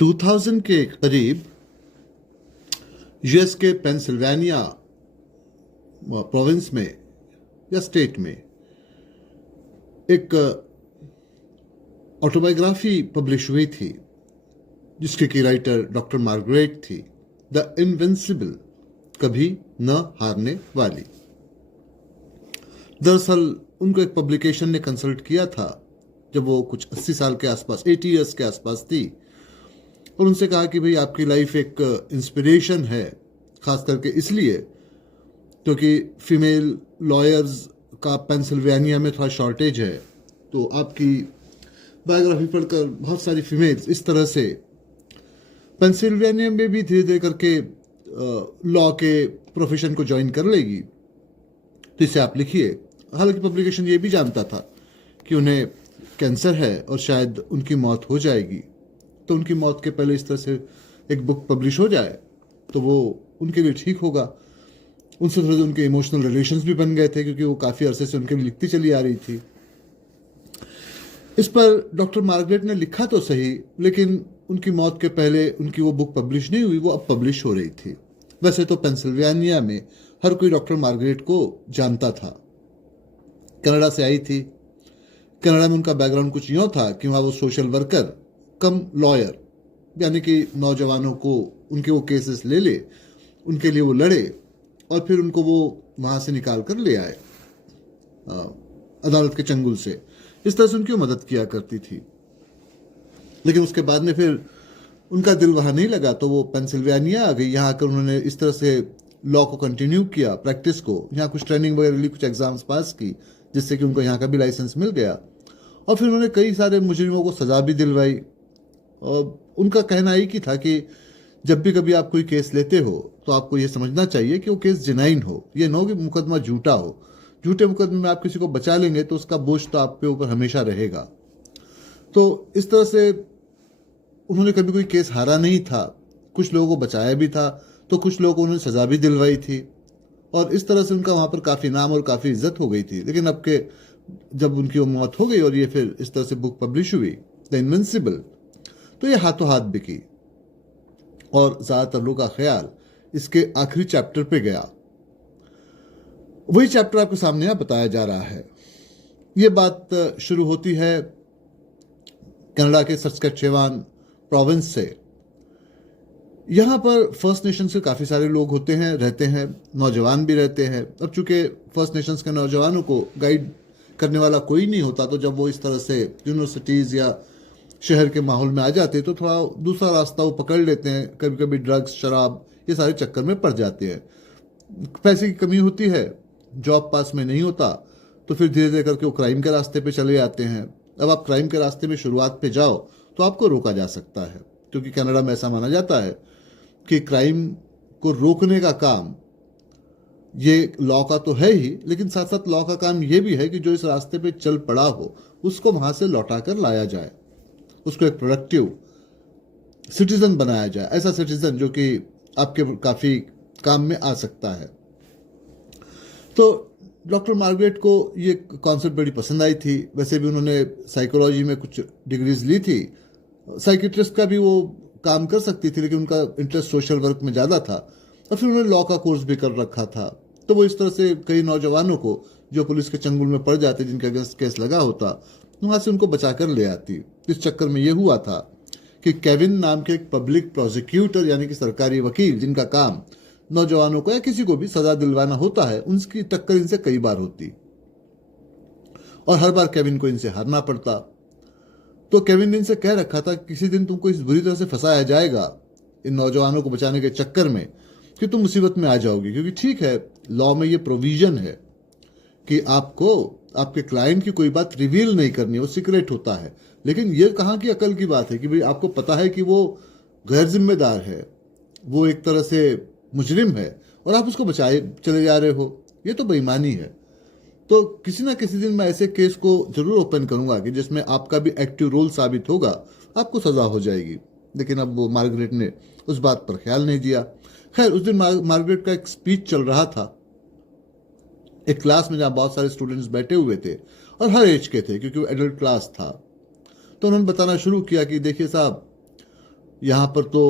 2000 के करीब यूएस के पेंसिल्वेनिया प्रोविंस में या स्टेट में एक ऑटोबायोग्राफी पब्लिश हुई थी जिसकी की राइटर डॉक्टर मार्गरेट थी, द इनविंसिबल, कभी न हारने वाली। दरअसल उनको एक पब्लिकेशन ने कंसल्ट किया था जब वो कुछ 80 साल के आसपास, 80 इयर्स के आसपास थी, और उनसे कहा कि भाई आपकी लाइफ एक इंस्पिरेशन है, खास करके इसलिए क्योंकि फीमेल लॉयर्स का पेंसिल्वेनिया में थोड़ा शॉर्टेज है, तो आपकी बायोग्राफी पढ़कर बहुत सारी फीमेल्स इस तरह से पेंसिल्वेनिया में भी धीरे धीरे करके लॉ के प्रोफेशन को ज्वाइन कर लेगी, तो इसे आप लिखिए। हालांकि पब्लिकेशन ये भी जानता था कि उन्हें कैंसर है और शायद उनकी मौत हो जाएगी, तो उनकी मौत के पहले इस तरह से एक बुक पब्लिश हो जाए तो वो उनके लिए ठीक होगा। उनसे थोड़े उनके इमोशनल रिलेशंस भी बन गए थे क्योंकि वो काफ़ी अरसे से उनके लिए लिखती चली आ रही थी। इस पर डॉक्टर मार्गरेट ने लिखा तो सही, लेकिन उनकी मौत के पहले उनकी वो बुक पब्लिश नहीं हुई, वो अब पब्लिश हो रही थी। वैसे तो पेंसिल्वेनिया में हर कोई डॉक्टर मार्गरेट को जानता था। कनाडा से आई थी। कनाडा में उनका बैकग्राउंड कुछ यूँ था कि वहाँ वो सोशल वर्कर कम लॉयर, यानी कि नौजवानों को उनके वो केसेस ले उनके लिए वो लड़े और फिर उनको वो वहाँ से निकाल कर ले आए अदालत के चंगुल से। इस तरह से उनकी मदद किया करती थी। लेकिन उसके बाद में फिर उनका दिल वहाँ नहीं लगा, तो वो पेंसिल्वेनिया आ गई। यहाँ आकर उन्होंने इस तरह से लॉ को कंटिन्यू किया, प्रैक्टिस को। यहाँ कुछ ट्रेनिंग वगैरह ली, कुछ एग्जाम्स पास की, जिससे कि उनको यहाँ का भी लाइसेंस मिल गया। और फिर उन्होंने कई सारे मुजरिमों को सज़ा भी दिलवाई। और उनका कहना ही कि था कि जब भी कभी आप कोई केस लेते हो तो आपको ये समझना चाहिए कि वो केस जेन्युइन हो, ये न हो कि मुकदमा झूठा हो। झूठे मुकदमे में आप किसी को बचा लेंगे तो उसका बोझ तो आप पे ऊपर हमेशा रहेगा। तो इस तरह से उन्होंने कभी कोई केस हारा नहीं था, कुछ लोगों को बचाया भी था, तो कुछ लोगों को उन्होंने सज़ा भी दिलवाई थी, और इस तरह से उनका वहाँ पर काफ़ी नाम और काफ़ी इज्जत हो गई थी। लेकिन अब के जब उनकी वो मौत हो गई और ये फिर इस तरह से बुक पब्लिश हुई, द इनविंसिबल, तो ये हाथों हाथ बिकी और ज़्यादातर लोगों का ख्याल इसके आखिरी चैप्टर पे गया। वही चैप्टर आपके सामने यहाँ बताया जा रहा है। ये बात शुरू होती है कनाडा के सस्कैचेवान प्रोविंस से। यहाँ पर फर्स्ट नेशन से काफ़ी सारे लोग होते हैं, रहते हैं, नौजवान भी रहते हैं। और चूंकि फर्स्ट नेशंस के नौजवानों को गाइड करने वाला कोई नहीं होता, तो जब वो इस तरह से यूनिवर्सिटीज़ या शहर के माहौल में आ जाते तो थोड़ा दूसरा रास्ता वो पकड़ लेते हैं। कभी कभी ड्रग्स, शराब, ये सारे चक्कर में पड़ जाते हैं। पैसे की कमी होती है, जॉब पास में नहीं होता, तो फिर धीरे धीरे करके वो क्राइम के रास्ते पे चले जाते हैं। अब आप क्राइम के रास्ते में शुरुआत पे जाओ तो आपको रोका जा सकता है, क्योंकि कनाडा में ऐसा माना जाता है कि क्राइम को रोकने का काम ये लॉ का तो है ही, लेकिन साथ साथ लॉ का काम ये भी है कि जो इस रास्ते पे चल पड़ा हो उसको वहाँ से लौटा कर लाया जाए, उसको एक प्रोडक्टिव सिटीजन बनाया जाए, ऐसा सिटीजन जो कि आपके काफ़ी काम में आ सकता है। तो डॉक्टर मार्गरेट को ये कॉन्सेप्ट बड़ी पसंद आई थी। वैसे भी उन्होंने साइकोलॉजी में कुछ डिग्रीज ली थी, साइकिट्रिस्ट का भी वो काम कर सकती थी, लेकिन उनका इंटरेस्ट सोशल वर्क में ज़्यादा था। और फिर उन्होंने लॉ का कोर्स भी कर रखा था। तो वो इस तरह से कई नौजवानों को जो पुलिस के चंगुल में पड़ जाते, जिनके अगेंस्ट केस लगा होता, वहाँ से उनको बचा कर ले आती। इस चक्कर में ये हुआ था कि केविन नाम के एक पब्लिक प्रोसिक्यूटर, यानी कि सरकारी वकील, जिनका काम नौजवानों को या किसी को भी सजा दिलवाना होता है, उनकी टक्कर इनसे कई बार होती और हर बार केविन को इनसे हारना पड़ता। तो केविन ने इनसे कह रखा था किसी दिन तुमको इस बुरी तरह से फंसाया जाएगा इन नौजवानों को बचाने के चक्कर में कि तुम मुसीबत में आ जाओगी। क्योंकि ठीक है, लॉ में ये प्रोविजन है कि आपको आपके क्लाइंट की कोई बात रिवील नहीं करनी, वो सीक्रेट होता है। लेकिन ये कहाँ की अकल की बात है कि भाई आपको पता है कि वो गैर जिम्मेदार है, वो एक तरह से मुजरिम है, और आप उसको बचाए चले जा रहे हो। ये तो बेईमानी है। तो किसी ना किसी दिन मैं ऐसे केस को जरूर ओपन करूंगा कि जिसमें आपका भी एक्टिव रोल साबित होगा, आपको सजा हो जाएगी। लेकिन अब वो मार्गरेट ने उस बात पर ख्याल नहीं दिया। खैर, उस दिन मार्गरेट का एक स्पीच चल रहा था एक क्लास में, जहाँ बहुत सारे स्टूडेंट्स बैठे हुए थे और हर एज के थे, क्योंकि वो एडल्ट क्लास था। तो उन्होंने बताना शुरू किया कि देखिए साहब, यहाँ पर तो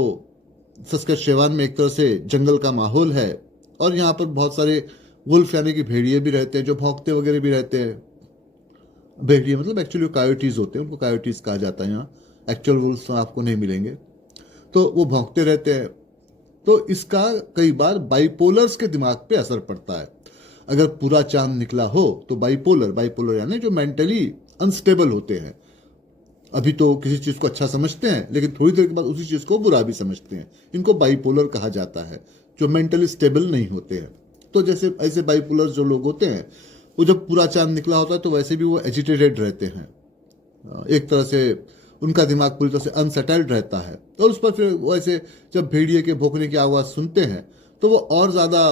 सस्केचेवान में एक तरह से जंगल का माहौल है और यहाँ पर बहुत सारे वुल्फ यानी कि भेड़िए भी रहते हैं जो भौंकते वगैरह भी रहते हैं। भेड़िए मतलब एक्चुअली कायोटीज होते हैं, उनको कायोटीज कहा जाता है। यहाँ एक्चुअल वुल्फ आपको नहीं मिलेंगे, तो वो भौंकते रहते हैं। तो इसका कई बार बाइपोलर्स के दिमाग पे असर पड़ता है। अगर पूरा चांद निकला हो तो बाइपोलर यानी जो मेंटली अनस्टेबल होते हैं, अभी तो किसी चीज को अच्छा समझते हैं लेकिन थोड़ी देर के बाद उसी चीज को बुरा भी समझते हैं, इनको बाइपोलर कहा जाता है, जो मेंटली स्टेबल नहीं होते हैं। तो जैसे ऐसे बाइपोलर जो लोग होते हैं, वो जब पूरा चांद निकला होता है तो वैसे भी वो एजिटेटेड रहते हैं, एक तरह से उनका दिमाग पूरी तरह से अनसेटल्ड रहता है। और उस पर फिर वैसे जब भेड़िए के भौंकने की आवाज़ सुनते हैं तो वो और ज़्यादा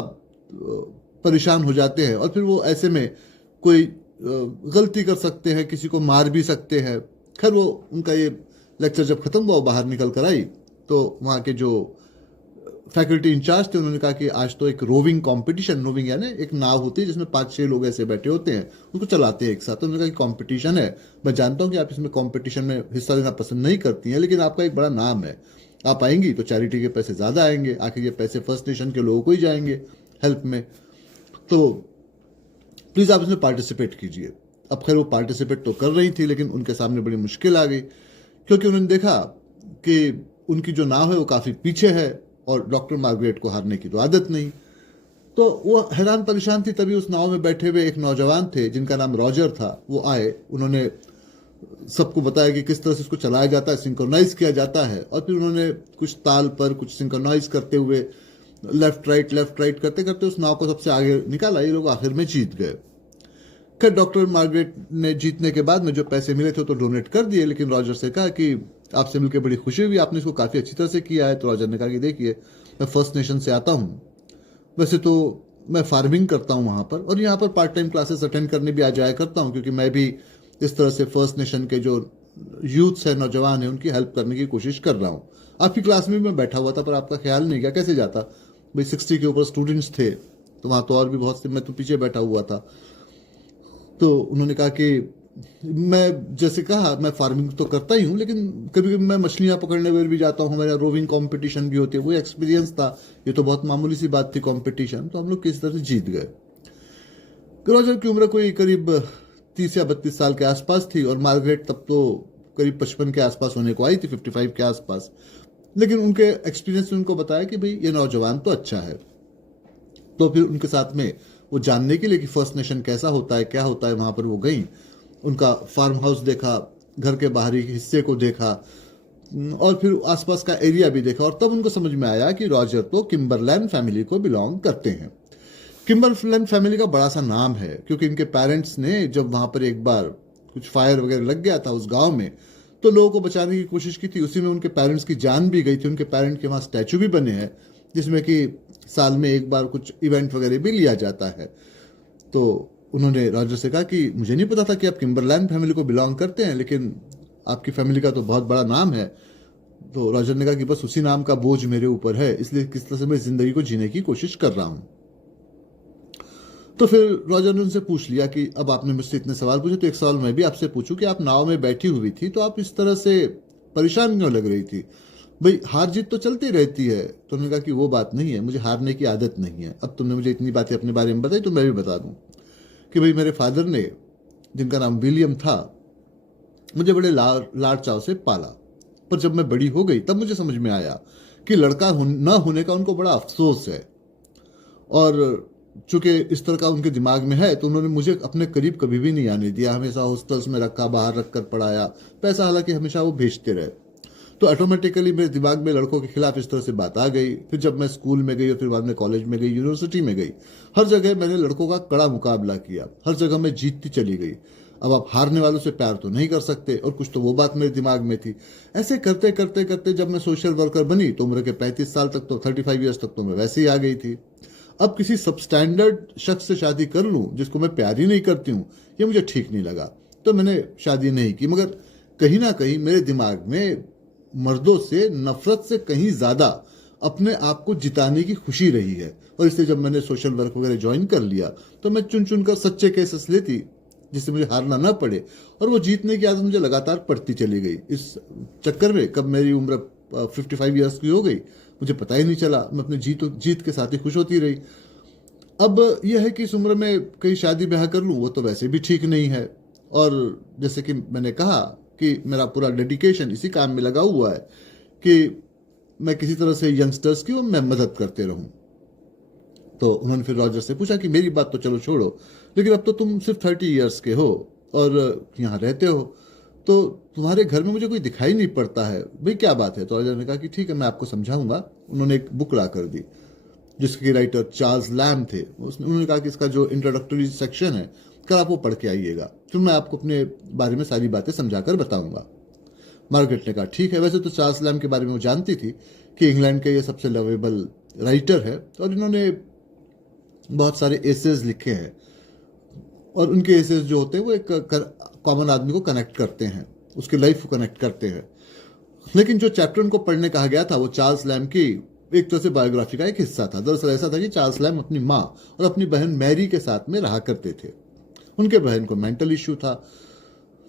परेशान हो जाते हैं और फिर वो ऐसे में कोई गलती कर सकते हैं, किसी को मार भी सकते हैं। खैर वो उनका ये लेक्चर जब खत्म हुआ, बाहर निकल कर आई तो वहाँ के जो फैकल्टी इंचार्ज थे उन्होंने कहा कि आज तो एक रोविंग कंपटीशन, रोविंग यानी एक नाव होती है जिसमें 5-6 लोग ऐसे बैठे होते हैं, उसको चलाते हैं एक साथ। तो उन्होंने कहा कि कंपटीशन है, मैं जानता हूँ कि आप इसमें कंपटीशन में हिस्सा लेना पसंद नहीं करती हैं, लेकिन आपका एक बड़ा नाम है, आप आएंगी तो चैरिटी के पैसे ज़्यादा आएंगे, आखिर ये पैसे फर्स्ट नेशन के लोगों को ही जाएंगे हेल्प में, तो प्लीज़ आप इसमें पार्टिसिपेट कीजिए। अब खैर वो पार्टिसिपेट तो कर रही थी लेकिन उनके सामने बड़ी मुश्किल आ गई, क्योंकि उन्होंने देखा कि उनकी जो नाव है वो काफ़ी पीछे है और डॉक्टर मार्गरेट को हारने की तो आदत नहीं। तो वो हैरान परेशान थी। तभी उस नाव में बैठे हुए एक नौजवान थे जिनका नाम रॉजर था, वो आए, उन्होंने सबको बताया कि किस तरह से इसको चलाया जाता है, सिंक्रोनाइज किया जाता है। और फिर उन्होंने कुछ ताल पर कुछ सिंक्रोनाइज करते हुए लेफ्ट राइट करते करते उस नाव को सबसे आगे निकाला। ये लोग आखिर में जीत गए। खैर डॉक्टर मार्गरेट ने जीतने के बाद में जो पैसे मिले थे तो डोनेट कर दिए, लेकिन रॉजर से कहा कि आपसे मिलकर बड़ी खुशी हुई, आपने इसको काफ़ी अच्छी तरह से किया है। तो रॉजर ने कहा कि देखिए, मैं फर्स्ट नेशन से आता हूँ, वैसे तो मैं फार्मिंग करता हूँ वहाँ पर, और यहाँ पर पार्ट टाइम क्लासेस अटेंड करने भी आ जाया करता हूँ, क्योंकि मैं भी इस तरह से फर्स्ट नेशन के जो यूथ्स है, नौजवान है, उनकी हेल्प करने की कोशिश कर रहा हूँ। आपकी क्लास में भी मैं बैठा हुआ था पर आपका ख्याल नहीं गया, कैसे जाता भाई, 60 के ऊपर स्टूडेंट्स थे तो वहाँ तो और भी बहुत से, मैं तो पीछे बैठा हुआ था। तो उन्होंने कहा कि मैं जैसे कहा मैं फार्मिंग तो करता ही हूँ, लेकिन कभी कभी मैं मछलियाँ पकड़ने वगैरह भी जाता हूँ, हमारे रोविंग कंपटीशन भी होती है, वो एक्सपीरियंस था। ये तो बहुत मामूली सी बात थी कंपटीशन, तो हम लोग किस तरह से जीत गए। रॉजर की उम्र कोई करीब 30 या 32 साल के आसपास थी और मार्गरेट तब तो करीब 55 के आसपास होने को आई थी, 55 के आसपास। लेकिन उनके एक्सपीरियंस ने उनको बताया कि भाई ये नौजवान तो अच्छा है। तो फिर उनके साथ में वो जानने के लिए कि फर्स्ट नेशन कैसा होता है, क्या होता है, वहाँ पर वो गई, उनका फार्म हाउस देखा, घर के बाहरी हिस्से को देखा और फिर आसपास का एरिया भी देखा। और तब उनको समझ में आया कि रॉजर तो किम्बरलैंड फैमिली को बिलोंग करते हैं। किम्बरलैंड फैमिली का बड़ा सा नाम है, क्योंकि इनके पेरेंट्स ने जब वहाँ पर एक बार कुछ फायर वगैरह लग गया था उस गांव में, तो लोगों को बचाने की कोशिश की थी, उसी में उनके पेरेंट्स की जान भी गई थी। उनके पेरेंट के वहाँ स्टैचू भी बने हैं जिसमें कि साल में एक बार कुछ इवेंट वगैरह भी लिया जाता है। तो उन्होंने रॉजर से कहा कि मुझे नहीं पता था कि आप किम्बरलैंड फैमिली को बिलोंग करते हैं, लेकिन आपकी फैमिली का तो बहुत बड़ा नाम है। तो रॉजर ने कहा कि बस उसी नाम का बोझ मेरे ऊपर है, इसलिए किस तरह से मैं जिंदगी को जीने की कोशिश कर रहा हूँ। तो फिर रॉजर ने उनसे पूछ लिया कि अब आपने मुझसे इतने सवाल पूछे तो एक सवाल मैं भी आपसे पूछूं कि आप नाव में बैठी हुई थी तो आप इस तरह से परेशान क्यों लग रही थी? भाई हार जीत तो चलती रहती है। तो उन्होंने कहा कि वो बात नहीं है, मुझे हारने की आदत नहीं है। अब तुमने मुझे इतनी बातें अपने बारे में बताई तो मैं भी बता दूं कि भाई मेरे फादर ने, जिनका नाम विलियम था, मुझे बड़े लाड चाव से पाला, पर जब मैं बड़ी हो गई तब मुझे समझ में आया कि लड़का न होने का उनको बड़ा अफसोस है। और चूंकि इस तरह का उनके दिमाग में है तो उन्होंने मुझे अपने करीब कभी भी नहीं आने दिया, हमेशा हॉस्टल्स में रखा, बाहर रखकर पढ़ाया, पैसा हालांकि हमेशा वो भेजते रहे। तो ऑटोमेटिकली मेरे दिमाग में लड़कों के खिलाफ इस तरह से बात आ गई। फिर जब मैं स्कूल में गई और फिर बाद में कॉलेज में गई, यूनिवर्सिटी में गई, हर जगह मैंने लड़कों का कड़ा मुकाबला किया, हर जगह मैं जीतती चली गई। अब आप हारने वालों से प्यार तो नहीं कर सकते, और कुछ तो वो बात मेरे दिमाग में थी। ऐसे करते करते करते जब मैं सोशल वर्कर बनी तो उम्र के 35 साल तक तो 35 ईयर्स तक तो मैं वैसे ही आ गई थी। अब किसी सबस्टैंडर्ड शख्स से शादी कर लूं जिसको मैं प्यार ही नहीं करती हूँ, ये मुझे ठीक नहीं लगा, तो मैंने शादी नहीं की। मगर कहीं ना कहीं मेरे दिमाग में मर्दों से नफरत से कहीं ज्यादा अपने आप को जिताने की खुशी रही है, और इसलिए जब मैंने सोशल वर्क वगैरह ज्वाइन कर लिया तो मैं चुन चुन कर सच्चे केसेस लेती जिससे मुझे हारना ना पड़े, और वो जीतने की आदत मुझे लगातार पड़ती चली गई। इस चक्कर में कब मेरी उम्र 55 ईयर्स की हो गई, मुझे पता ही नहीं चला, मैं अपने जीत के साथ ही खुश होती रही। अब यह है कि इस उम्र में कहीं शादी ब्याह कर लूँ वो तो वैसे भी ठीक नहीं है, और जैसे कि मैंने कहा कि मेरा पूरा डेडिकेशन इसी काम में लगा हुआ है कि मैं किसी तरह से यंगस्टर्स की मैं मदद करते रहूं। तो उन्होंने फिर रॉजर से पूछा कि मेरी बात तो चलो छोड़ो, लेकिन अब तो तुम सिर्फ 30 ईयर्स के हो और यहाँ रहते हो, तो तुम्हारे घर में मुझे कोई दिखाई नहीं पड़ता है, भाई क्या बात है? तो रॉजर ने कहा कि ठीक है, मैं आपको समझाऊंगा। उन्होंने एक बुक ला कर दी जिसके राइटर चार्ल्स लैम्ब थे। उन्होंने कहा कि इसका जो इंट्रोडक्टरी सेक्शन है कल आप वो पढ़ के आइएगा, फिर मैं आपको अपने बारे में सारी बातें समझाकर बताऊंगा। मार्गरेट ने कहा ठीक है। वैसे तो चार्ल्स लैम्ब के बारे में वो जानती थी कि इंग्लैंड के ये सबसे लवेबल राइटर है और इन्होंने बहुत सारे एसेज लिखे हैं, और उनके एसेज जो होते हैं वो एक कॉमन आदमी को कनेक्ट करते हैं, उसकी लाइफ को कनेक्ट करते हैं। लेकिन जो चैप्टर उनको पढ़ने कहा गया था वो चार्ल्स लैम्ब की एक तरह से बायोग्राफी का एक हिस्सा था। दरअसल ऐसा था कि चार्ल्स लैम्ब अपनी माँ और अपनी बहन मैरी के साथ में रहा करते थे। उनके बहन को मेंटल इश्यू था।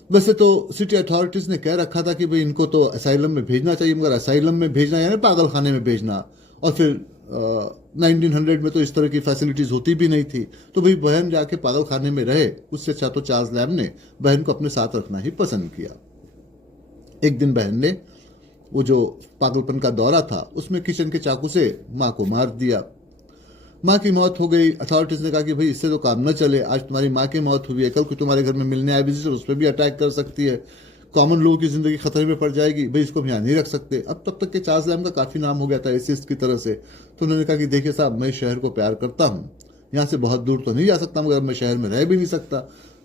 वैसे तो सिटी अथॉरिटीज ने कह रखा था कि भाई इनको तो असाइलम में भेजना चाहिए, मगर असाइलम में भेजना यानी पागल खाने में भेजना, और फिर 1900 में तो इस तरह की फैसिलिटीज होती भी नहीं थी, तो भाई बहन जाके पागल खाने में रहे, उससे अच्छा तो चार्ल्स लैम्ब ने बहन को अपने साथ रखना ही पसंद किया। एक दिन बहन ने वो जो पागलपन का दौरा था उसमें किचन के चाकू से माँ को मार दिया। माँ की मौत हो गई। अथॉरिटीज ने कहा कि भाई इससे तो काम न चले, आज तुम्हारी माँ की मौत हुई है, कल को तुम्हारे घर में मिलने आए विजिटर उस पर भी अटैक कर सकती है, कॉमन लोगों की जिंदगी खतरे में पड़ जाएगी, भाई इसको हम यहाँ नहीं रख सकते। अब तब तक के चार्ल्स लैम्ब का काफी नाम हो गया था एसिस्ट की तरह से, तो उन्होंने कहा कि देखिए साहब, मैं शहर को प्यार करता हूँ, यहाँ से बहुत दूर तो नहीं जा सकता, मगर मैं शहर में रह भी नहीं सकता।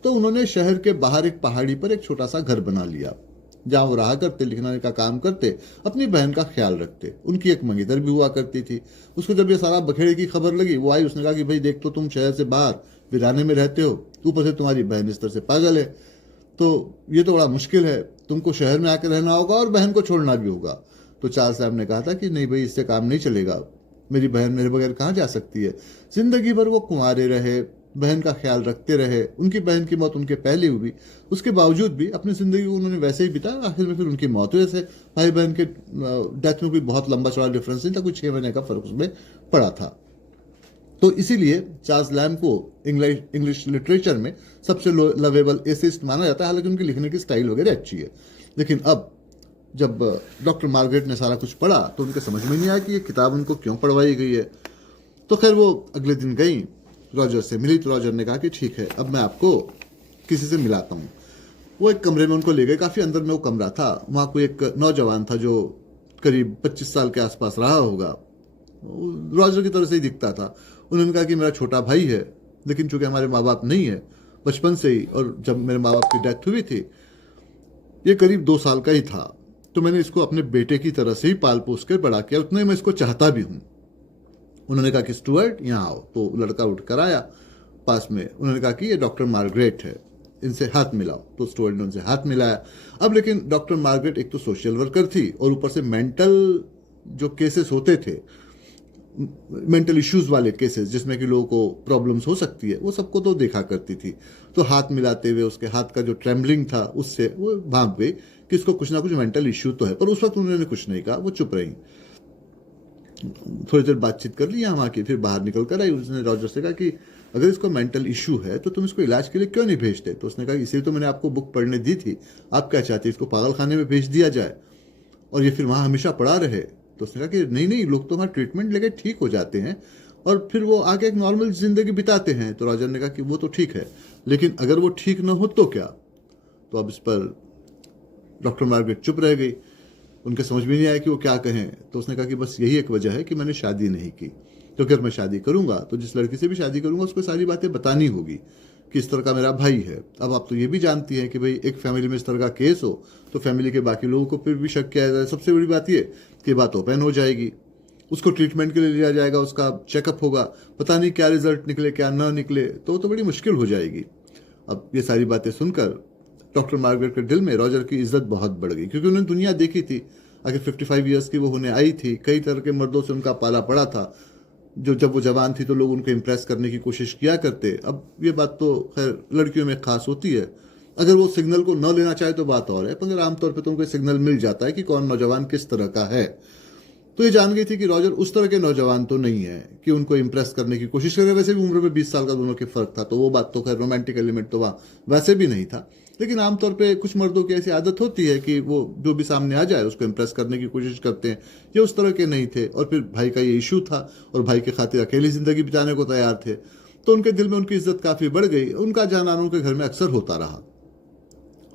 तो उन्होंने शहर के बाहर एक पहाड़ी पर एक छोटा सा घर बना लिया जहाँ वो रहा करते, लिखने का काम करते, अपनी बहन का ख्याल रखते। उनकी एक मंगेतर भी हुआ करती थी। उसको जब ये सारा बखेड़े की खबर लगी, वो आई, उसने कहा कि भाई देख, तो तुम शहर से बाहर वीराने में रहते हो, ऊपर से तुम्हारी बहन इस तरह से पागल है, तो ये तो बड़ा मुश्किल है, तुमको शहर में आकर रहना होगा और बहन को छोड़ना भी होगा। तो चार्ल्स साहब ने कहा था कि नहीं भाई, इससे काम नहीं चलेगा, मेरी बहन मेरे बगैर कहाँ जा सकती है। जिंदगी भर वो कुंवारे रहे, बहन का ख्याल रखते रहे। उनकी बहन की मौत उनके पहले हुई, उसके बावजूद भी अपनी जिंदगी को उन्होंने वैसे ही बिताया। आखिर में फिर उनकी मौत हुई। से भाई बहन के डेथ में कोई बहुत लंबा चौड़ा डिफरेंस नहीं था, कुछ 6 महीने का फर्क उसमें पड़ा था। तो इसीलिए चार्ल्स लैम्ब को इंग्लिश लिटरेचर में सबसे लवेबल एसिस्ट माना जाता है। हालांकि उनकी लिखने की स्टाइल वगैरह अच्छी है। लेकिन अब जब डॉक्टर मार्गरेट ने सारा कुछ पढ़ा तो उनके समझ में नहीं आया कि ये किताब उनको क्यों पढ़वाई गई है। तो खैर वो अगले दिन गई, रॉजर से मिली, तो रॉजर ने कहा कि ठीक है, अब मैं आपको किसी से मिलाता हूँ। वो एक कमरे में उनको ले गए। काफ़ी अंदर में वो कमरा था। वहाँ कोई एक नौजवान था जो करीब 25 साल के आसपास रहा होगा, रॉजर की तरह से ही दिखता था। उन्होंने कहा कि मेरा छोटा भाई है, लेकिन चूंकि हमारे माँ बाप नहीं है बचपन से ही, और जब मेरे माँ बाप की डेथ हुई थी ये करीब 2 साल का ही था, तो मैंने इसको अपने बेटे की तरह से ही पाल पोस कर बड़ा किया, उतने मैं इसको चाहता भी हूँ। उन्होंने कहा कि स्टुअर्ट यहाँ आओ। तो लड़का उठकर आया पास में। उन्होंने कहा कि ये डॉक्टर मार्गरेट है, इनसे हाथ मिलाओ। तो स्टुअर्ट ने उनसे हाथ मिलाया। अब लेकिन डॉक्टर मार्गरेट एक तो सोशल वर्कर थी और ऊपर से मेंटल जो केसेस होते थे, मेंटल इश्यूज वाले केसेस जिसमें कि लोगों को प्रॉब्लम्स हो सकती है, वो सबको तो देखा करती थी। तो हाथ मिलाते हुए उसके हाथ का जो ट्रेम्बलिंग था उससे वो भाप गई कि इसको कुछ ना कुछ मेंटल इश्यू तो है। पर उस वक्त उन्होंने कुछ नहीं कहा, वो चुप रही। थोड़ी देर बातचीत कर ली यहाँ वहाँ की, फिर बाहर निकल कर आई। उसने रॉजर से कहा कि अगर इसको मेंटल इश्यू है तो तुम इसको इलाज के लिए क्यों नहीं भेजते? तो उसने कहा इसलिए तो मैंने आपको बुक पढ़ने दी थी, आप क्या चाहते, इसको पागल खाने में भेज दिया जाए और ये फिर वहाँ हमेशा पड़ा रहे? तो उसने कहा कि नहीं नहीं, लोग तो वहाँ ट्रीटमेंट लेके ठीक हो जाते हैं और फिर वो आगे एक नॉर्मल जिंदगी बिताते हैं। तो रॉजर ने कहा कि वो तो ठीक है, लेकिन अगर वो ठीक न हो तो क्या? तो अब इस पर डॉक्टर मार्गरेट चुप रह गई। उनके समझ में नहीं आया कि वो क्या कहें। तो उसने कहा कि बस यही एक वजह है कि मैंने शादी नहीं की, तो अगर मैं शादी करूंगा तो जिस लड़की से भी शादी करूंगा उसको सारी बातें बतानी होगी कि इस तरह का मेरा भाई है। अब आप तो ये भी जानती हैं कि भाई एक फैमिली में इस तरह का केस हो तो फैमिली के बाकी लोगों को फिर भी शक किया जाए। सबसे बड़ी बात ये कि बात ओपन हो जाएगी, उसको ट्रीटमेंट के लिए लिया जाएगा, उसका चेकअप होगा, पता नहीं क्या रिजल्ट निकले क्या ना निकले, तो बड़ी मुश्किल हो जाएगी। अब ये सारी बातें सुनकर डॉक्टर मार्गरेट के दिल में रॉजर की इज्जत बहुत बढ़ गई, क्योंकि उन्होंने दुनिया देखी थी। आखिर 55 ईयर्स की वो होने आई थी, कई तरह के मर्दों से उनका पाला पड़ा था, जो जब वो जवान थी तो लोग उनको इम्प्रेस करने की कोशिश किया करते। अब ये बात तो खैर लड़कियों में खास होती है, अगर वो सिग्नल को न लेना चाहे तो बात और है, पर आमतौर पर तुमको सिग्नल मिल जाता है कि कौन नौजवान किस तरह का है। तो ये जान गई थी कि रॉजर उस तरह के नौजवान तो नहीं है कि उनको इंप्रेस करने की कोशिश करे। वैसे भी उम्र में 20 साल का दोनों के फर्क था, तो वो बात तो खैर रोमांटिक एलिमेंट तो वहाँ वैसे भी नहीं था। लेकिन आमतौर पे कुछ मर्दों की ऐसी आदत होती है कि वो जो भी सामने आ जाए उसको इंप्रेस करने की कोशिश करते हैं। ये उस तरह के नहीं थे, और फिर भाई का ये इशू था और भाई के खातिर अकेली जिंदगी बिताने को तैयार थे, तो उनके दिल में उनकी इज्जत काफ़ी बढ़ गई। उनका जाना आना उनके घर में अक्सर होता रहा,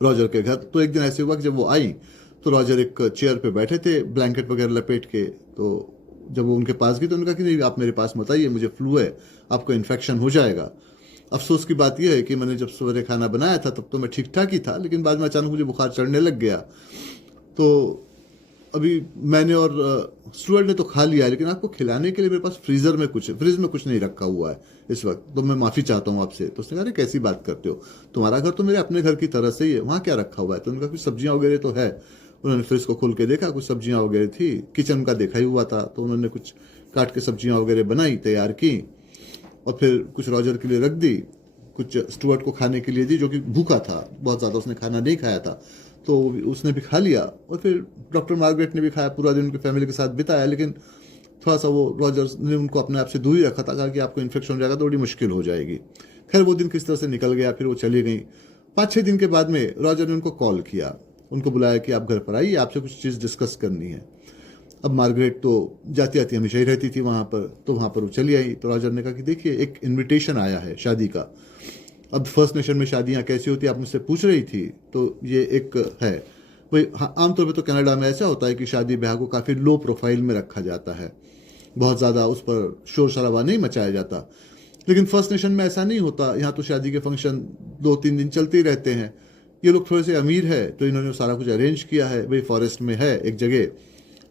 रॉजर के घर। तो एक दिन ऐसे हुआ कि जब वो आई तो रॉजर एक चेयर पे बैठे थे ब्लैंकेट वगैरह लपेट के। तो जब वो उनके पास गई तो उन्होंने कहा कि नहीं, आप मेरे पास मत आइए, मुझे फ्लू है, आपको इन्फेक्शन हो जाएगा। अफसोस की बात यह है कि मैंने जब सवेरे खाना बनाया था तब तो मैं ठीक ठाक ही था, लेकिन बाद में अचानक मुझे बुखार चढ़ने लग गया। तो अभी मैंने और स्टुअर्ट ने तो खा लिया है, लेकिन आपको खिलाने के लिए मेरे पास फ्रीज में कुछ नहीं रखा हुआ है इस वक्त, तो मैं माफ़ी चाहता हूँ आपसे। तो उसने कहा, अरे कैसी बात करते हो, तुम्हारा घर तो मेरे अपने घर की तरह से ही है, वहाँ क्या रखा हुआ है? तो उनका कुछ सब्जियाँ वगैरह तो है। उन्होंने फ्रिज को खोल के देखा, कुछ सब्जियाँ वगैरह थी, किचन का देखा ही हुआ था, तो उन्होंने कुछ काट के सब्जियाँ वगैरह बनाई, तैयार की, और फिर कुछ रॉजर के लिए रख दी, कुछ स्टुअर्ट को खाने के लिए दी, जो कि भूखा था, बहुत ज़्यादा उसने खाना नहीं खाया था, तो उसने भी खा लिया। और फिर डॉक्टर मार्गरेट ने भी खाया, पूरा दिन उनकी फैमिली के साथ बिताया। लेकिन थोड़ा सा वो रॉजर्स ने उनको अपने आप से दूर ही रखा था, कहा कि आपको इन्फेक्शन हो जाएगा तो बड़ी मुश्किल हो जाएगी। खैर वो दिन किस तरह से निकल गया, फिर वो चली गई। 5-6 दिन के बाद में रॉजर ने उनको कॉल किया, उनको बुलाया कि आप घर पर आइए, आपसे कुछ चीज़ डिस्कस करनी है। अब मार्गरेट तो जाती आती हमेशा ही रहती थी वहाँ पर, तो वहाँ पर वो चली आई। तो रॉजर ने कहा कि देखिए, एक इन्विटेशन आया है शादी का। अब फर्स्ट नेशन में शादियाँ कैसी होती है, आप मुझसे पूछ रही थी, तो ये एक है भाई। हाँ, आमतौर पे तो कनाडा में ऐसा होता है कि शादी ब्याह को काफ़ी लो प्रोफाइल में रखा जाता है, बहुत ज़्यादा उस पर शोर शराबा नहीं मचाया जाता। लेकिन फर्स्ट नेशन में ऐसा नहीं होता, यहाँ तो शादी के फंक्शन 2-3 दिन चलते ही रहते हैं। ये लोग थोड़े से अमीर है, तो इन्होंने सारा कुछ अरेंज किया है। भाई फॉरेस्ट में है एक जगह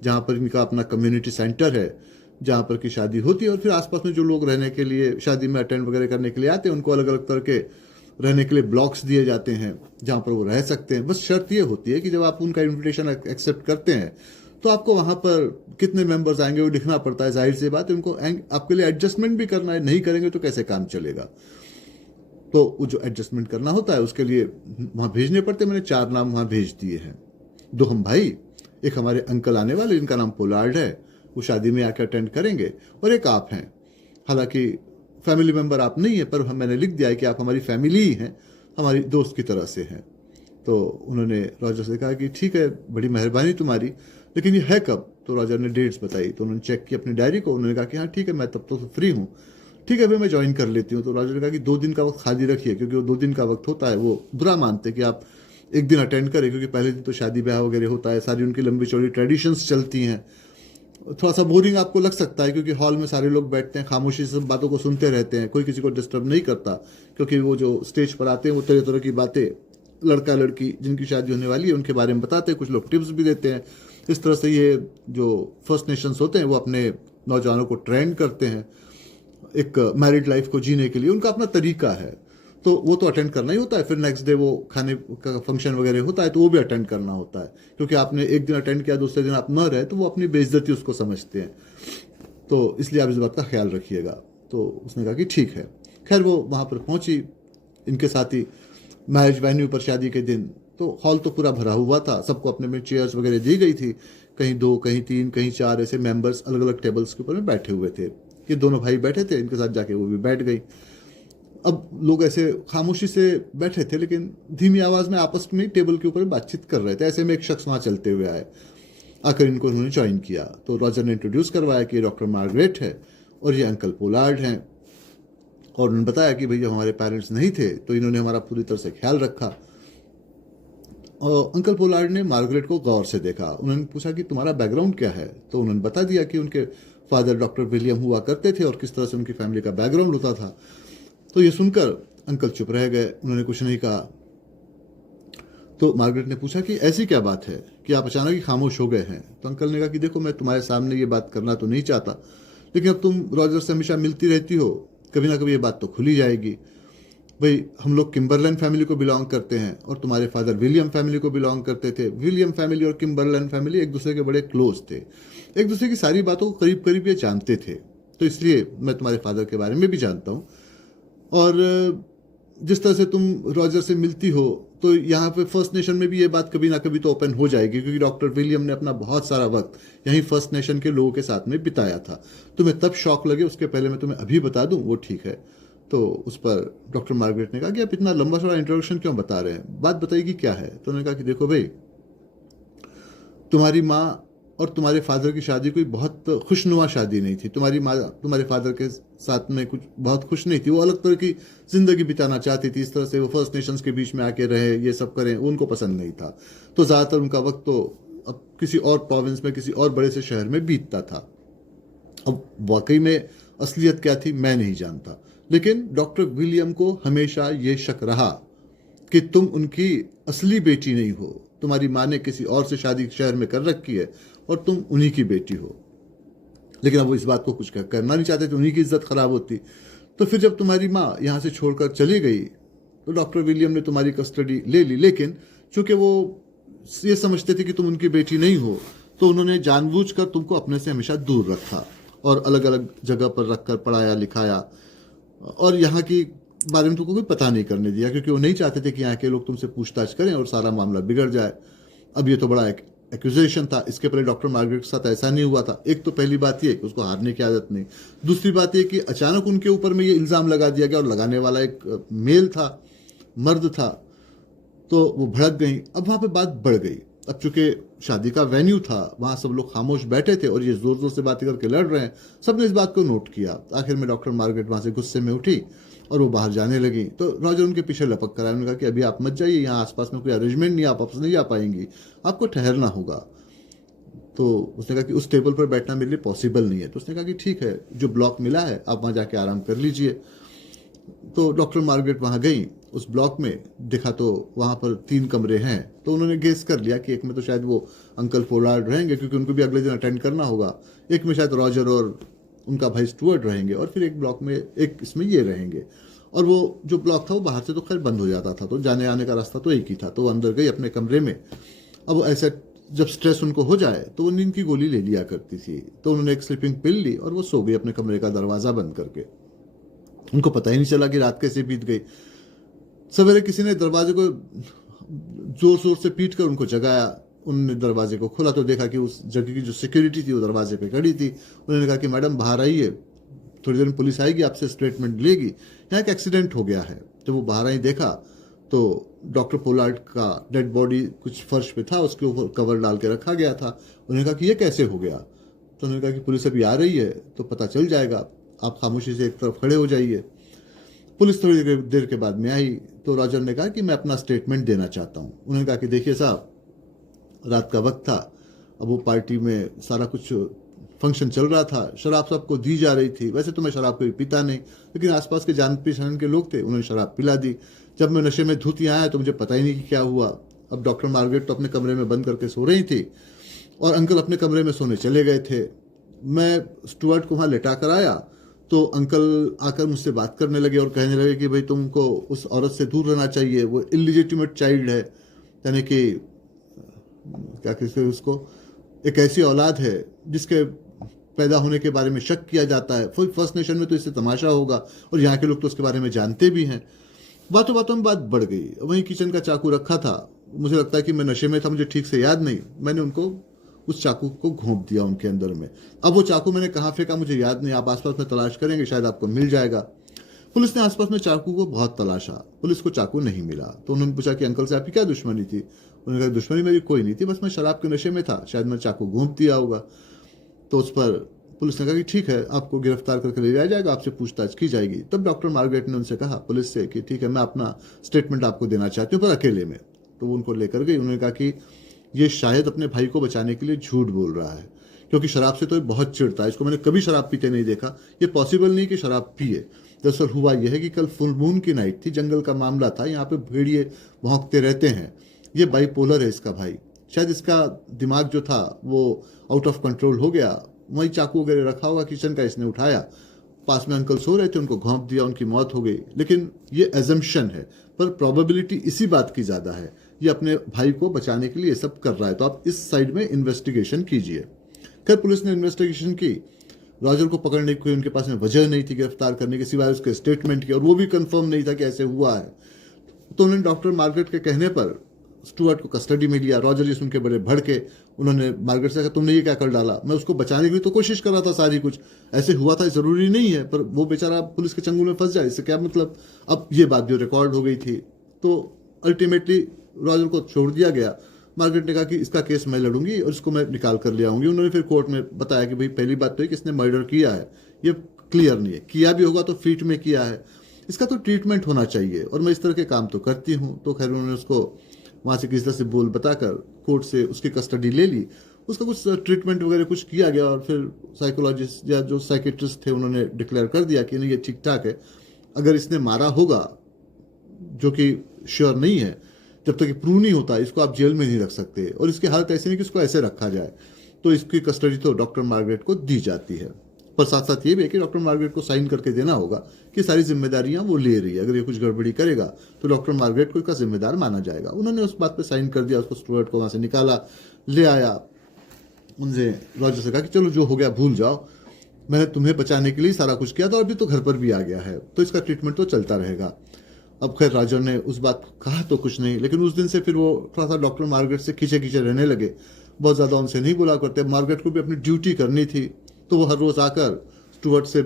जहाँ पर इनका अपना कम्युनिटी सेंटर है, जहाँ पर की शादी होती है, और फिर आसपास में जो लोग रहने के लिए, शादी में अटेंड वगैरह करने के लिए आते हैं, उनको अलग अलग तरह के रहने के लिए ब्लॉक्स दिए जाते हैं जहाँ पर वो रह सकते हैं। बस शर्त ये होती है कि जब आप उनका इन्विटेशन एक्सेप्ट करते हैं तो आपको वहाँ पर कितने मेंबर्स आएंगे वो लिखना पड़ता है। जाहिर सी बात है, उनको आपके लिए एडजस्टमेंट भी करना है, नहीं करेंगे तो कैसे काम चलेगा। तो वो जो एडजस्टमेंट करना होता है उसके लिए वहाँ भेजने पड़ते। मैंने 4 नाम वहाँ भेज दिए हैं। 2 हम भाई, एक हमारे अंकल आने वाले, इनका नाम पोलार्ड है, वो शादी में आकर अटेंड करेंगे, और एक आप हैं। हालांकि फैमिली मेंबर आप नहीं है, पर मैंने लिख दिया है कि आप हमारी फैमिली ही हैं, हमारी दोस्त की तरह से हैं। तो उन्होंने रॉजर से कहा कि ठीक है, बड़ी मेहरबानी तुम्हारी, लेकिन ये है कब? तो रॉजर ने डेट्स बताई, तो उन्होंने चेक की अपनी डायरी को, उन्होंने कहा कि हाँ ठीक है, मैं तब तो फ्री हूँ, ठीक है फिर मैं ज्वाइन कर लेती हूँ। तो रॉजर ने कहा कि 2 दिन का वक्त खाली रखिए, क्योंकि वो 2 दिन का वक्त होता है, वो बुरा मानते कि आप एक दिन अटेंड करें, क्योंकि पहले दिन तो शादी ब्याह वगैरह होता है, सारी उनकी लंबी चौड़ी ट्रेडिशंस चलती हैं। थोड़ा सा बोरिंग आपको लग सकता है, क्योंकि हॉल में सारे लोग बैठते हैं, खामोशी से सब बातों को सुनते रहते हैं, कोई किसी को डिस्टर्ब नहीं करता, क्योंकि वो जो स्टेज पर आते हैं वो तरह तरह की बातें, लड़का लड़की जिनकी शादी होने वाली है उनके बारे में बताते हैं, कुछ लोग टिप्स भी देते हैं। इस तरह से ये जो फर्स्ट नेशंस होते हैं वो अपने नौजवानों को ट्रेंड करते हैं एक मैरिड लाइफ को जीने के लिए, उनका अपना तरीका है। तो वो तो अटेंड करना ही होता है। फिर नेक्स्ट डे वो खाने का फंक्शन वगैरह होता है, तो वो भी अटेंड करना होता है, क्योंकि आपने एक दिन अटेंड किया, दूसरे दिन आप न रहे, तो वो अपनी बेइज्जती उसको समझते हैं। तो इसलिए आप इस बात का ख्याल रखिएगा। तो उसने कहा कि ठीक है। खैर वो वहाँ पर पहुँची इनके साथ ही मैरिज वेन्यू पर शादी के दिन। तो हॉल तो पूरा भरा हुआ था, सबको अपने में चेयर्स वगैरह दी गई थी, कहीं 2, कहीं 3, कहीं 4 ऐसे मेंबर्स अलग अलग टेबल्स के ऊपर में बैठे हुए थे। ये दोनों भाई बैठे थे, इनके साथ जाके वो भी बैठ गई। अब लोग ऐसे खामोशी से बैठे थे, लेकिन धीमी आवाज़ में आपस में टेबल के ऊपर बातचीत कर रहे थे। ऐसे में एक शख्स वहाँ चलते हुए आए, आकर इनको उन्होंने ज्वाइन किया। तो रॉजर ने इंट्रोड्यूस करवाया कि डॉक्टर मार्गरेट है और ये अंकल पोलार्ड हैं, और उन्होंने बताया कि भैया हमारे पेरेंट्स नहीं थे तो इन्होंने हमारा पूरी तरह से ख्याल रखा। और अंकल पोलार्ड ने मार्गरेट को गौर से देखा। उन्होंने पूछा कि तुम्हारा बैकग्राउंड क्या है? तो उन्होंने बता दिया कि उनके फादर डॉक्टर विलियम हुआ करते थे और किस तरह से उनकी फैमिली का बैकग्राउंड होता था। तो ये सुनकर अंकल चुप रह गए, उन्होंने कुछ नहीं कहा। तो मार्गरेट ने पूछा कि ऐसी क्या बात है कि आप अचानक ही खामोश हो गए हैं? तो अंकल ने कहा कि देखो, मैं तुम्हारे सामने ये बात करना तो नहीं चाहता, लेकिन अब तुम रॉजर से हमेशा मिलती रहती हो, कभी ना कभी ये बात तो खुल ही जाएगी। भाई हम लोग किम्बरलैंड फैमिली को बिलोंग करते हैं और तुम्हारे फादर विलियम फैमिली को बिलोंग करते थे। विलियम फैमिली और किम्बरलैंड फैमिली एक दूसरे के बड़े क्लोज थे, एक दूसरे की सारी बातों को करीब करीब ये जानते थे। तो इसलिए मैं तुम्हारे फादर के बारे में भी जानता हूँ, और जिस तरह से तुम रॉजर से मिलती हो तो यहाँ पे फर्स्ट नेशन में भी ये बात कभी ना कभी तो ओपन हो जाएगी, क्योंकि डॉक्टर विलियम ने अपना बहुत सारा वक्त यहीं फर्स्ट नेशन के लोगों के साथ में बिताया था। तुम्हें तब शॉक लगे, उसके पहले मैं तुम्हें अभी बता दूं, वो ठीक है। तो उस पर डॉक्टर मार्गरेट ने कहा कि आप इतना लंबा चौड़ा इंट्रोडक्शन क्यों बता रहे हैं, बात बताइए क्या है। तो उन्होंने कहा कि देखो भाई, तुम्हारी माँ और तुम्हारे फादर की शादी कोई बहुत खुशनुमा शादी नहीं थी। तुम्हारी माँ तुम्हारे फादर के साथ में कुछ बहुत खुश नहीं थी। वो अलग तरह की जिंदगी बिताना चाहती थी, इस तरह से वो फर्स्ट नेशंस के बीच में आके रहे, ये सब करें, उनको पसंद नहीं था। तो ज़्यादातर उनका वक्त तो अब किसी और प्रोविंस में, किसी और बड़े से शहर में बीतता था। अब वाकई में असलियत क्या थी मैं नहीं जानता, लेकिन डॉक्टर विलियम को हमेशा ये शक रहा कि तुम उनकी असली बेटी नहीं हो। तुम्हारी माँ ने किसी और से शादी शहर में कर रखी है और तुम उन्हीं की बेटी हो। लेकिन अब वो इस बात को कुछ करना नहीं चाहते थे, उन्हीं की इज्जत खराब होती। तो फिर जब तुम्हारी माँ यहाँ से छोड़कर चली गई तो डॉक्टर विलियम ने तुम्हारी कस्टडी ले ली, लेकिन चूंकि वो ये समझते थे कि तुम उनकी बेटी नहीं हो, तो उन्होंने जानबूझकर तुमको अपने से हमेशा दूर रखा और अलग अलग जगह पर रखकर पढ़ाया लिखाया, और यहाँ की बारे में तुमको कोई पता नहीं करने दिया, क्योंकि वो नहीं चाहते थे कि यहाँ के लोग तुमसे पूछताछ करें और सारा मामला बिगड़ जाए। अब ये तो बड़ा एक एक्यूजेशन था, इसके पहले डॉक्टर मार्गरेट के साथ ऐसा नहीं हुआ था। एक तो पहली बात ये कि उसको हारने की आदत नहीं, दूसरी बात ये कि अचानक उनके ऊपर में ये इल्ज़ाम लगा दिया गया और लगाने वाला एक मेल था, मर्द था, तो वो भड़क गई। अब वहाँ पे बात बढ़ गई। अब चूंकि शादी का वेन्यू था, वहाँ सब लोग खामोश बैठे थे और ये जोर जोर से बातें करके लड़ रहे हैं, सबने इस बात को नोट किया। आखिर में डॉक्टर मार्गरेट वहाँ से गुस्से में उठी और वो बाहर जाने लगी। तो रॉजर उनके पीछे लपक कर आया, उन्होंने कहा कि अभी आप मत जाइए, यहाँ आसपास में कोई अरेंजमेंट नहीं, आप वापस नहीं जा पाएंगी, आपको ठहरना होगा। तो उसने कहा कि उस टेबल पर बैठना मेरे लिए पॉसिबल नहीं है। तो उसने कहा कि ठीक है, जो ब्लॉक मिला है आप वहाँ जाके आराम कर लीजिए। तो डॉक्टर मार्गरेट वहाँ गई, उस ब्लॉक में देखा तो वहाँ पर 3 कमरे हैं। तो उन्होंने गेस कर लिया कि एक में तो शायद वो अंकल पोलार्ड रहेंगे, क्योंकि उनको भी अगले दिन अटेंड करना होगा, एक में शायद रॉजर और उनका भाई स्टुअर्ट रहेंगे, और फिर एक ब्लॉक में, एक इसमें ये रहेंगे। और वो जो ब्लॉक था वो बाहर से तो खैर बंद हो जाता था, तो जाने आने का रास्ता तो एक ही था। तो वो अंदर गई अपने कमरे में। अब ऐसा जब स्ट्रेस उनको हो जाए तो वो नींद की गोली ले लिया करती थी। तो उन्होंने एक स्लीपिंग पिल ली और वो सो गई अपने कमरे का दरवाज़ा बंद करके। उनको पता ही नहीं चला कि रात कैसे बीत गई। सवेरे किसी ने दरवाजे को जोर जोर से पीट कर उनको जगाया। उन्होंने दरवाजे को खोला तो देखा कि उस जगह की जो सिक्योरिटी थी वो दरवाजे पे खड़ी थी। उन्होंने कहा कि मैडम बाहर आइए, थोड़ी देर में पुलिस आएगी, आपसे स्टेटमेंट लेगी, यहाँ एक एक्सीडेंट हो गया है। जब वो बाहर आई देखा तो डॉक्टर पोलार्ड का डेड बॉडी कुछ फर्श पे था, उसके ऊपर कवर डाल के रखा गया था। उन्होंने कहा कि ये कैसे हो गया। तो उन्होंने कहा कि पुलिस अभी आ रही है तो पता चल जाएगा, आप खामोशी से एक तरफ खड़े हो जाइए। पुलिस थोड़ी देर के बाद में आई तो रॉजर ने कहा कि मैं अपना स्टेटमेंट देना चाहता हूँ। उन्होंने कहा कि देखिए साहब, रात का वक्त था, अब वो पार्टी में सारा कुछ फंक्शन चल रहा था, शराब सबको दी जा रही थी। वैसे तो मैं शराब कभी पीता नहीं, लेकिन आसपास के जान पहचान के लोग थे, उन्होंने शराब पिला दी। जब मैं नशे में धुत यहाँ आया तो मुझे पता ही नहीं कि क्या हुआ। अब डॉक्टर मार्गरेट तो अपने कमरे में बंद करके सो रही थी और अंकल अपने कमरे में सोने चले गए थे। मैं स्टुअर्ट को वहाँ लेटा कर आया तो अंकल आकर मुझसे बात करने लगे और कहने लगे कि भाई तुमको उस औरत से दूर रहना चाहिए, वो इलिजिटिमेट चाइल्ड है, यानी कि क्या कहते हैं उसको, एक ऐसी औलाद है जिसके पैदा होने के बारे में शक किया जाता है। फर्स्ट नेशन में तो इससे तमाशा होगा और यहाँ के लोग तो उसके बारे में जानते भी हैं। बातों बातों में बात बढ़ गई। वहीं किचन का चाकू रखा था, मुझे लगता है कि मैं नशे में था, मुझे ठीक से याद नहीं, मैंने उनको उस चाकू को घोंप दिया उनके अंदर में। अब वो चाकू मैंने कहाँ फेंका मुझे याद नहीं, आप आसपास में तलाश करेंगे शायद आपको मिल जाएगा। पुलिस ने आसपास में चाकू को बहुत तलाशा, पुलिस को चाकू नहीं मिला। तो उन्होंने पूछा कि अंकल से आपकी क्या दुश्मनी थी। उन्होंने कहा दुश्मनी मेरी कोई नहीं थी, बस मैं शराब के नशे में था, शायद मैं चाकू घोंप दिया होगा। तो उस पर पुलिस ने कहा कि ठीक है, आपको गिरफ्तार करके ले जाया जाएगा, आपसे पूछताछ की जाएगी। तब डॉक्टर मार्गरेट ने उनसे कहा पुलिस से कि ठीक है, मैं अपना स्टेटमेंट आपको देना चाहती हूँ, पर अकेले में। तो वो उनको लेकर गई। उन्होंने कहा कि ये शायद अपने भाई को बचाने के लिए झूठ बोल रहा है, क्योंकि शराब से तो ये बहुत चिढ़ता है, इसको मैंने कभी शराब पीते नहीं देखा, ये पॉसिबल नहीं कि शराब पिए। दरअसल हुआ यह है कि कल फुल मून की नाइट थी, जंगल का मामला था, यहाँ पे भेड़िए भौंकते रहते हैं, ये बाइपोलर है इसका भाई, शायद इसका दिमाग जो था वो आउट ऑफ कंट्रोल हो गया। वहीं चाकू वगैरह रखा हुआ किचन का, इसने उठाया, पास में अंकल सो रहे थे, उनको घोंप दिया, उनकी मौत हो गई। लेकिन ये एजम्पशन है, पर प्रोबेबिलिटी इसी बात की ज़्यादा है, ये अपने भाई को बचाने के लिए सब कर रहा है। तो आप इस साइड में इन्वेस्टिगेशन कीजिए। खैर पुलिस ने इन्वेस्टिगेशन की, रॉजर को पकड़ने की कोई उनके पास में वजह नहीं थी गिरफ्तार करने के, सिवाय उसके स्टेटमेंट की, और वो भी कंफर्म नहीं था कि ऐसे हुआ है। तो उन्होंने डॉक्टर मार्गरेट के कहने पर स्टुअर्ट को कस्टडी में लिया। रॉजर ये सुन के बड़े भड़के। उन्होंने मार्गरेट से कहा, तुमने ये क्या कर डाला? मैं उसको बचाने की भी तो कोशिश कर रहा था, सारी कुछ ऐसे हुआ था, जरूरी नहीं है, पर वो बेचारा पुलिस के चंगुल में फंस जाए, इससे क्या मतलब। अब ये बात जो रिकॉर्ड हो गई थी, तो अल्टीमेटली रॉजर को छोड़ दिया गया। मार्गरेट ने कहा कि इसका केस मैं लड़ूंगी और इसको मैं निकाल कर ले आऊंगी। उन्होंने फिर कोर्ट में बताया कि भाई पहली बात तो है कि इसने मर्डर किया है, ये क्लियर नहीं है, किया भी होगा तो फीट में किया है, इसका तो ट्रीटमेंट होना चाहिए, और मैं इस तरह के काम तो करती हूँ। तो खैर उन्होंने उसको वहाँ से किसी तरह से बोल बताकर कोर्ट से उसकी कस्टडी ले ली। उसका कुछ ट्रीटमेंट वगैरह कुछ किया गया, और फिर साइकोलॉजिस्ट या जो साइकेट्रिस्ट थे उन्होंने डिक्लेयर कर दिया कि नहीं, ये ठीक ठाक है। अगर इसने मारा होगा, जो कि श्योर नहीं है, जब तक प्रूव नहीं होता, इसको आप जेल में नहीं रख सकते, और इसकी हालत ऐसी नहीं कि इसको ऐसे रखा जाए। तो इसकी कस्टडी तो डॉक्टर मार्गरेट को दी जाती है, पर साथ साथ ये भी है कि डॉक्टर मार्गरेट को साइन करके देना होगा कि सारी जिम्मेदारियां वो ले रही है। अगर ये कुछ गड़बड़ी करेगा तो डॉक्टर मार्गरेट को इसका जिम्मेदार माना जाएगा। उन्होंने उस बात पे साइन कर दिया, उसको स्टुअर्ट को वहां से निकाला, ले आया, उनसे रॉजर से कहा कि चलो जो हो गया भूल जाओ, मैंने तुम्हें बचाने के लिए सारा कुछ किया था, और अभी तो घर पर भी आ गया है, तो इसका ट्रीटमेंट तो चलता रहेगा। अब खैर रॉजर ने उस बात को कहा तो कुछ नहीं, लेकिन उस दिन से फिर वो थोड़ा सा डॉक्टर मार्गरेट से खींचे खींचे रहने लगे, बहुत ज़्यादा उनसे नहीं बोला करते। मार्गरेट को भी अपनी ड्यूटी करनी थी, तो वो हर रोज़ आकर स्टुअर्ट से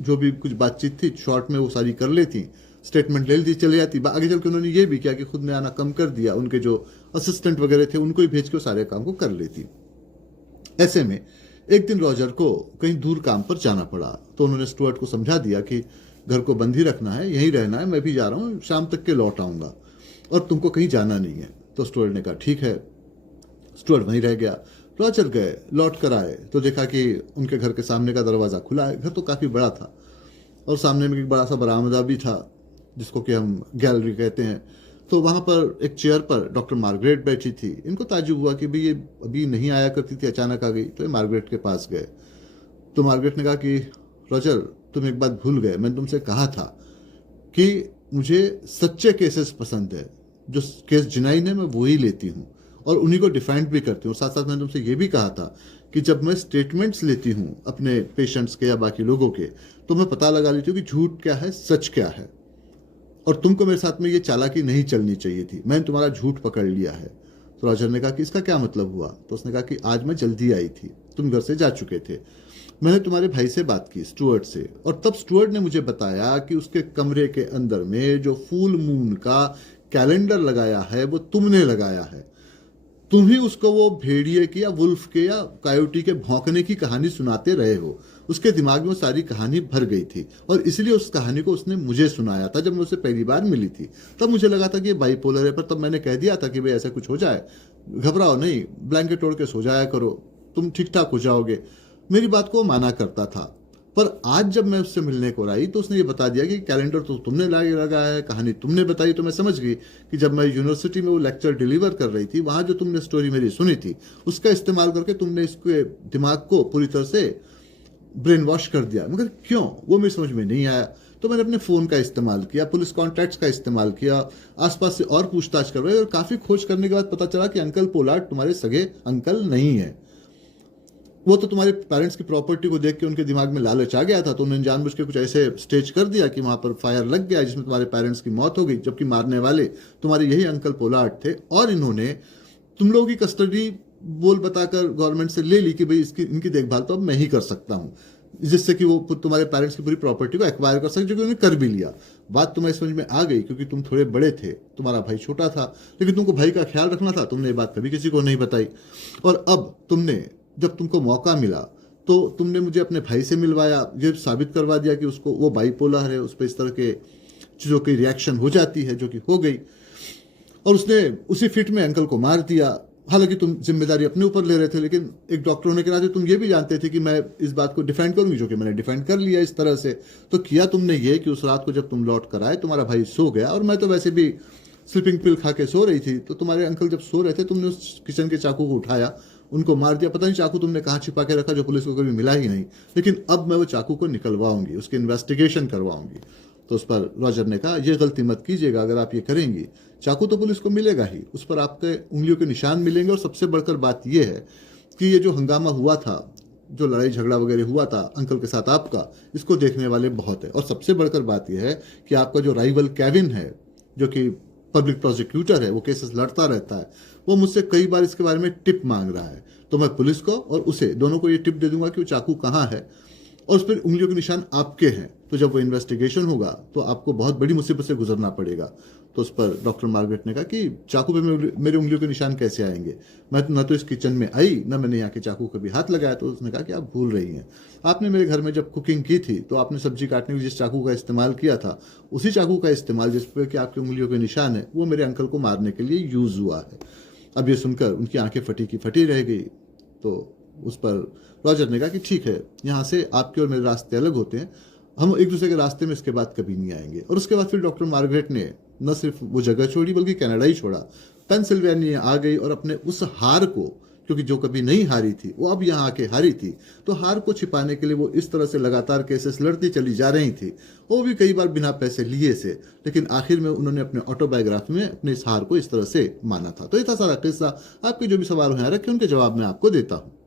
जो भी कुछ बातचीत थी शॉर्ट में वो सारी कर लेती, स्टेटमेंट ले लेती, चले जाती। आगे चल के उन्होंने ये भी किया कि खुद ने आना कम कर दिया, उनके जो असिस्टेंट वगैरह थे उनको ही भेज के सारे काम को कर लेती। ऐसे में एक दिन रॉजर को कहीं दूर काम पर जाना पड़ा, तो उन्होंने स्टुअर्ट को समझा दिया कि घर को बंद ही रखना है, यहीं रहना है, मैं भी जा रहा हूँ, शाम तक के लौट आऊंगा, और तुमको कहीं जाना नहीं है। तो स्टुअर्ट ने कहा ठीक है। स्टुअर्ट वहीं रह गया। रॉजर गए, लौट कर आए तो देखा कि उनके घर के सामने का दरवाज़ा खुला है। घर तो काफ़ी बड़ा था, और सामने में एक बड़ा सा बरामदा भी था, जिसको कि हम गैलरी कहते हैं। तो वहाँ पर एक चेयर पर डॉक्टर मार्गरेट बैठी थी। इनको ताज्जुब हुआ कि भाई ये अभी नहीं आया करती थी, अचानक आ गई। तो ये मार्गरेट के पास गए, तो मार्गरेट ने कहा कि रॉजर, तुम एक बात भूल गए, मैंने तुमसे कहा था कि मुझे सच्चे केसेस पसंद है, जो केस जिनाइन है मैं वही लेती हूँ, और उन्हीं को डिफेंड भी करती हूँ। साथ साथ मैंने तुमसे ये भी कहा था कि जब मैं स्टेटमेंट्स लेती हूँ अपने पेशेंट्स के या बाकी लोगों के, तो मैं पता लगा लेती हूँ कि झूठ क्या है, सच क्या है, और तुमको मेरे साथ में ये चालाकी नहीं चलनी चाहिए थी, मैंने तुम्हारा झूठ पकड़ लिया है। तो रॉजर ने कहा कि इसका क्या मतलब हुआ? तो उसने कहा कि आज मैं जल्दी आई थी, तुम घर से जा चुके थे, मैंने तुम्हारे भाई से बात की, स्टुअर्ट से, और तब स्टुअर्ट ने मुझे बताया कि उसके कमरे के अंदर में जो फुल मून का कैलेंडर लगाया है वो तुमने लगाया है। तुम ही उसको वो भेड़िए की या वुल्फ के या कायोटी के भौंकने की कहानी सुनाते रहे हो। उसके दिमाग में वो सारी कहानी भर गई थी, और इसलिए उस कहानी को उसने मुझे सुनाया था। जब मैं उससे पहली बार मिली थी तब मुझे लगा था कि ये बाइपोलर है, पर तब मैंने कह दिया था कि भाई ऐसा कुछ हो जाए, घबराओ नहीं, ब्लैंकेट ओढ़ के सो जाया करो, तुम ठीक ठाक हो जाओगे। मेरी बात को माना करता था। पर आज जब मैं उससे मिलने को आई तो उसने ये बता दिया कि कैलेंडर तो तुमने लगाया है, कहानी तुमने बताई। तो मैं समझ गई कि जब मैं यूनिवर्सिटी में वो लेक्चर डिलीवर कर रही थी, वहां जो तुमने स्टोरी मेरी सुनी थी उसका इस्तेमाल करके तुमने इसके दिमाग को पूरी तरह से ब्रेन वॉश कर दिया। मगर क्यों, वो मेरी समझ में नहीं आया। तो मैंने अपने फ़ोन का इस्तेमाल किया, पुलिस कॉन्टैक्ट्स का इस्तेमाल किया, आसपास से और पूछताछ करवाई, और काफ़ी खोज करने के बाद पता चला कि अंकल पोलार्ड तुम्हारे सगे अंकल नहीं है। वो तो तुम्हारे पेरेंट्स की प्रॉपर्टी को देख के उनके दिमाग में लालच आ गया था, तो उन्होंने जानबूझ के कुछ ऐसे स्टेज कर दिया कि वहां पर फायर लग गया, जिसमें तुम्हारे पेरेंट्स की मौत हो गई, जबकि मारने वाले तुम्हारे यही अंकल पोलार्ड थे। और इन्होंने तुम लोगों की कस्टडी बोल बताकर गवर्नमेंट से ले ली कि भाई इसकी इनकी देखभाल तो अब मैं ही कर सकता हूँ, जिससे कि वो तुम्हारे पेरेंट्स की पूरी प्रॉपर्टी को एक्वायर कर सके, जो कि उन्होंने कर भी लिया। बात तुम्हारी समझ में आ गई क्योंकि तुम थोड़े बड़े थे, तुम्हारा भाई छोटा था, लेकिन तुमको भाई का ख्याल रखना था, तुमने ये बात कभी किसी को नहीं बताई। और अब तुमने, जब तुमको मौका मिला तो तुमने मुझे अपने भाई से मिलवाया, ये साबित करवा दिया कि उसको वो बाइपोलर है, उस पर इस तरह के चीज़ों की रिएक्शन हो जाती है, जो कि हो गई, और उसने उसी फिट में अंकल को मार दिया। हालांकि तुम जिम्मेदारी अपने ऊपर ले रहे थे, लेकिन एक डॉक्टर होने के नाते तुम ये भी जानते थे कि मैं इस बात को डिफेंड करूंगी, जो कि मैंने डिफेंड कर लिया इस तरह से। तो किया तुमने ये कि उस रात को जब तुम लौट कर आए, तुम्हारा भाई सो गया, और मैं तो वैसे भी स्लीपिंग पिल खा के सो रही थी, तो तुम्हारे अंकल जब सो रहे थे तुमने उस किचन के चाकू को उठाया, उनको मार दिया। पता नहीं चाकू तुमने कहाँ छिपा के रखा, जो पुलिस को कभी मिला ही नहीं, लेकिन अब मैं वो चाकू को निकलवाऊंगी, उसकी इन्वेस्टिगेशन करवाऊंगी। तो उस पर रॉजर ने कहा, ये गलती मत कीजिएगा, अगर आप ये करेंगी चाकू तो पुलिस को मिलेगा ही, उस पर आपके उंगलियों के निशान मिलेंगे। और सबसे बढ़कर बात यह है कि ये जो हंगामा हुआ था, जो लड़ाई झगड़ा वगैरह हुआ था अंकल के साथ आपका, इसको देखने वाले बहुत है। और सबसे बढ़कर बात यह है कि आपका जो राइवल केविन है, जो कि पब्लिक प्रोसिक्यूटर है, वो केसेस लड़ता रहता है, वो मुझसे कई बार इसके बारे में टिप मांग रहा है। तो मैं पुलिस को और उसे दोनों को ये टिप दे दूंगा कि वो चाकू कहाँ है, और उस पर उंगलियों के निशान आपके हैं। तो जब वो इन्वेस्टिगेशन होगा तो आपको बहुत बड़ी मुसीबत से गुजरना पड़ेगा। तो उस पर डॉक्टर मार्गरेट ने कहा कि चाकू पे मेरे उंगलियों के निशान कैसे आएंगे, मैं न तो इस किचन में आई, न मैंने यहाँ के चाकू कभी हाथ लगाया। तो उसने कहा कि आप भूल रही हैं, आपने मेरे घर में जब कुकिंग की थी तो आपने सब्जी काटने के लिए जिस चाकू का इस्तेमाल किया था, उसी चाकू का इस्तेमाल जिस पर कि आपकी उंगलियों के निशान है, वो मेरे अंकल को मारने के लिए यूज हुआ है। अब ये सुनकर उनकी आंखें फटी की फटी रह गई। तो उस पर रॉजर ने कहा कि ठीक है, यहाँ से आपके और मेरे रास्ते अलग होते हैं, हम एक दूसरे के रास्ते में इसके बाद कभी नहीं आएंगे। और उसके बाद फिर डॉक्टर मार्गरेट ने न सिर्फ वो जगह छोड़ी बल्कि कनाडा ही छोड़ा, पेंसिल्वेनिया आ गई और अपने उस हार को, क्योंकि जो कभी नहीं हारी थी वो अब यहाँ आके हारी थी, तो हार को छिपाने के लिए वो इस तरह से लगातार केसेस लड़ती चली जा रही थी, वो भी कई बार बिना पैसे लिए से। लेकिन आखिर में उन्होंने अपने ऑटोबायोग्राफी में अपने इस हार को इस तरह से माना था। तो ये था सारा किस्सा। आपके जो भी सवाल हैं रखे, उनके जवाब मैं आपको देता हूँ।